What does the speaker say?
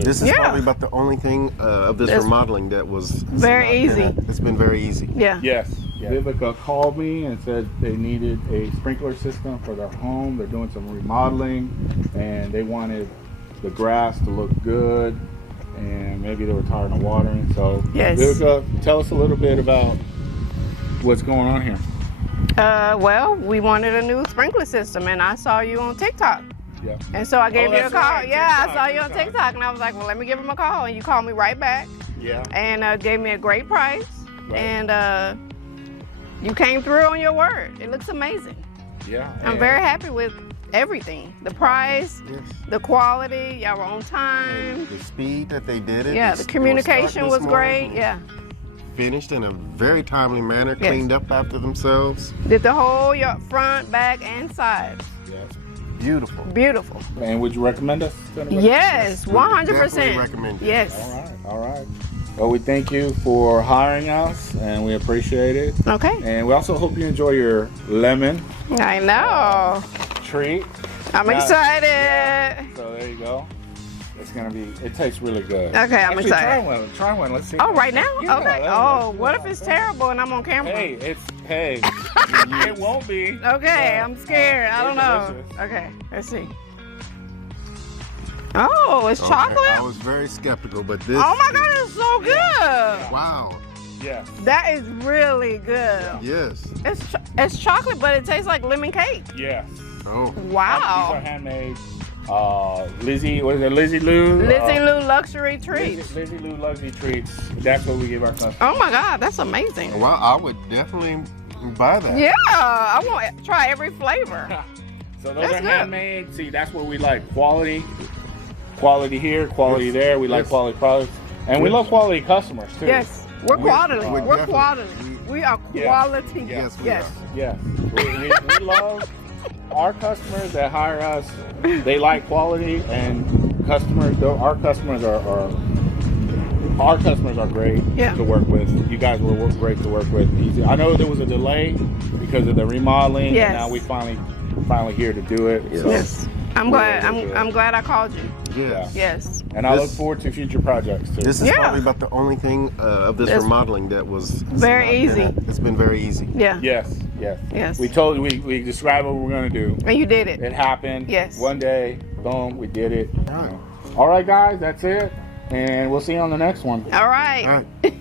too. This is probably about the only thing of this remodeling that was very easy. It's been very easy. Yeah. Yes. Vivica called me and said they needed a sprinkler system for their home. They're doing some remodeling, and they wanted the grass to look good, and maybe they were tired of watering. So, Vivica, tell us a little bit about what's going on here. Well, we wanted a new sprinkler system, and I saw you on TikTok. Yeah. And so I gave you a call. Right. Yeah, I saw you on TikTok, and I was like, well, let me give him a call. And you called me right back. Yeah. And gave me a great price. Right. And you came through on your word. It looks amazing. Yeah. I'm very happy with everything. The price, the quality, y'all were on time. The speed that they did it. Yeah, the communication was great. Yeah. Finished in a very timely manner, cleaned up after themselves. Did the whole front, back, and sides. Yes. Beautiful. Beautiful. And would you recommend us? Yes, 100%. Definitely recommend it. Yes. All right. Well, we thank you for hiring us, and we appreciate it. Okay. And we also hope you enjoy your lemon. I know. Treat. I'm excited. Yeah. So there you go. It's gonna be. It tastes really good. Okay, I'm excited. Try one. Let's see. Oh, right now? Yeah, okay. Oh, what if it's terrible and I'm on camera? Hey, it won't be. Okay, I'm scared. I don't know. Delicious. Okay, let's see. Oh, it's chocolate? I was very skeptical, but this. Oh my God, it's so good. Wow. Yes. That is really good. Yes. It's chocolate, but it tastes like lemon cake. Yes. Oh. Wow. These are handmade. Lizzie, what is it? Lizzie Lou? Lizzie Lou Luxury Treats. Lizzie Lou Luxury Treats. That's what we give our customers. Oh my God, that's amazing. Well, I would definitely buy that. Yeah, I want to try every flavor. So those are handmade. See, that's what we like. Quality. Quality here, quality there. We like quality products. And we love quality customers too. Yes, we're quality. We're quality. We are quality. Yes, we yes. are. Yes. We love our customers that hire us. They like quality, and customers. Our customers are great to work with. You guys were great to work with. Easy. I know there was a delay because of the remodeling. Yes. And now we finally here to do it. Yes. So, Yes. I'm glad. I'm glad I called you. Yes. Yes. And I look forward to future projects too. This is probably about the only thing of this remodeling that was very easy. It's been very easy. Yeah. Yes. We described what we were gonna do. And you did it. It happened. Yes. One day, boom, we did it. All right. All right, guys, that's it. And we'll see you on the next one. All right. All right.